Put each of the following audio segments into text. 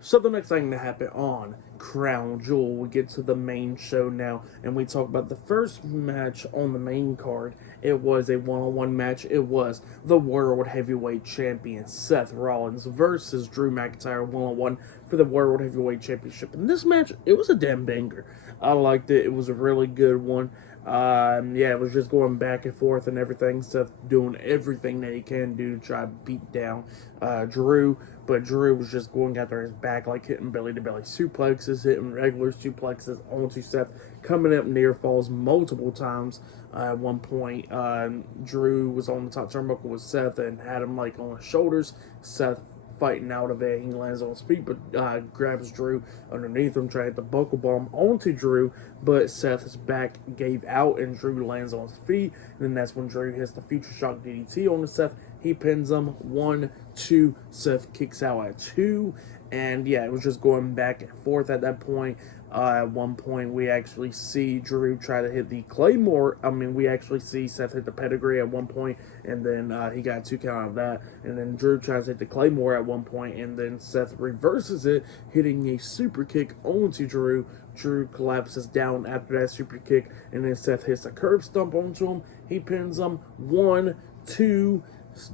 So the next thing to happen on Crown Jewel, we get to the main show now, and we talk about the first match on the main card. It was a one-on-one match. It was the World Heavyweight Champion Seth Rollins versus Drew McIntyre one-on-one for the World Heavyweight Championship. And this match, it was a damn banger. I liked it. It was a really good one. Yeah, it was just going back and forth and everything. Seth doing everything that he can do to try to beat down Drew, but Drew was just going after his back, like hitting belly to belly suplexes, hitting regular suplexes onto Seth, coming up near falls multiple times. At one point, Drew was on the top turnbuckle with Seth and had him like on his shoulders. Seth fighting out of it. He lands on his feet, but grabs Drew underneath him, trying to buckle bomb onto Drew, but Seth's back gave out and Drew lands on his feet. And then that's when Drew hits the Future Shock DDT on the Seth. He pins him 1, 2. Seth kicks out at 2. And yeah, it was just going back and forth at that point. At one point, we actually see Drew try to hit the Claymore. We actually see Seth hit the pedigree at one point, and then he got a 2 count out of that. And then Drew tries to hit the Claymore at one point, and then Seth reverses it, hitting a super kick onto Drew. Drew collapses down after that super kick, and then Seth hits a curb stomp onto him. He pins him 1, 2.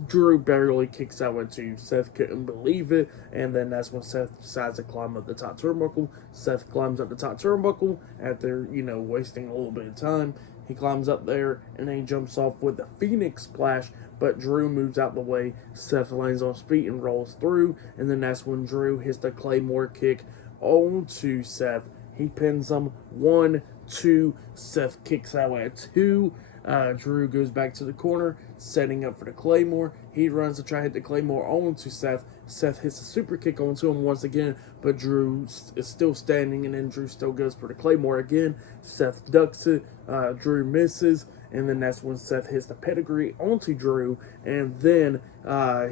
Drew barely kicks out at 2. Seth couldn't believe it, and then that's when Seth decides to climb up the top turnbuckle. Seth climbs up the top turnbuckle after, wasting a little bit of time. He climbs up there, and then he jumps off with the Phoenix Splash, but Drew moves out the way. Seth lands on his feet and rolls through, and then that's when Drew hits the Claymore kick onto Seth. He pins him 1, 2. Seth kicks out at 2. Drew goes back to the corner, setting up for the Claymore. He runs to try to hit the Claymore onto Seth. Seth hits a super kick onto him once again, but Drew is still standing, and then Drew still goes for the Claymore again. Seth ducks it. Drew misses, and then that's when Seth hits the pedigree onto Drew, and then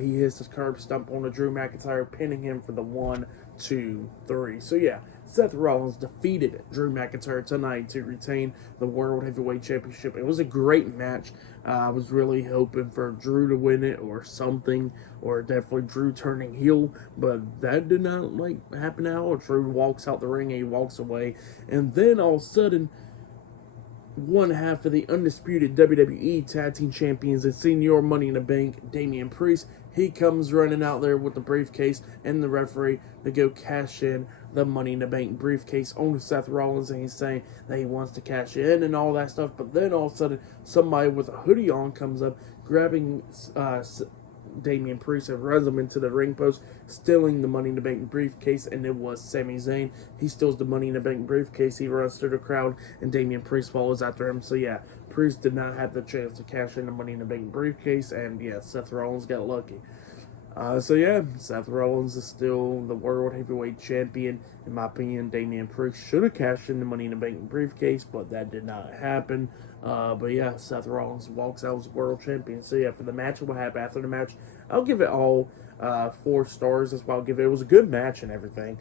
he hits his curb stomp on the Drew McIntyre, pinning him for the 1, 2, 3. So yeah, Seth Rollins defeated Drew McIntyre tonight to retain the World Heavyweight Championship. It was a great match. I was really hoping for Drew to win it or something, or definitely Drew turning heel, but that did not happen at all. Drew walks out the ring and he walks away, and then all of a sudden, one half of the undisputed WWE Tag Team Champions and Senior Money in the Bank, Damian Priest, he comes running out there with the briefcase and the referee to go cash in the Money in the Bank briefcase on Seth Rollins, and he's saying that he wants to cash in and all that stuff. But then all of a sudden, somebody with a hoodie on comes up, grabbing Damian Priest and runs him into the ring post, stealing the Money in the Bank briefcase, and it was Sami Zayn. He steals the Money in the Bank briefcase, he runs through the crowd, and Damian Priest follows after him. So yeah, Priest did not have the chance to cash in the Money in the Bank briefcase, and yeah, Seth Rollins got lucky. So yeah, Seth Rollins is still the World Heavyweight Champion. In my opinion, Damian Priest should have cashed in the Money in the Bank briefcase, but that did not happen. But yeah, Seth Rollins walks out as World Champion. So yeah, for the match, what happened after the match, I'll give it all 4 stars. That's why I'll give it. It was a good match and everything.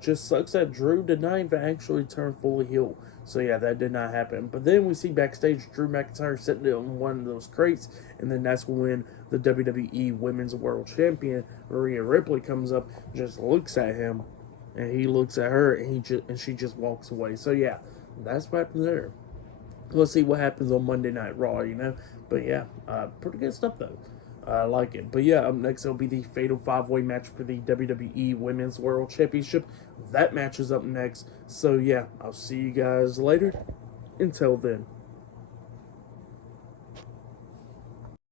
Just sucks that Drew did not even actually turn fully heel. So yeah, that did not happen. But then we see backstage Drew McIntyre sitting on one of those crates, and then that's when the WWE Women's World Champion Rhea Ripley comes up, just looks at him, and he looks at her, and she just walks away. So yeah, that's what happened there. Let's see what happens on Monday Night Raw, But yeah, pretty good stuff though. I like it. But yeah, up next it'll be the Fatal 5-Way match for the WWE Women's World Championship. That match is up next. So yeah, I'll see you guys later. Until then.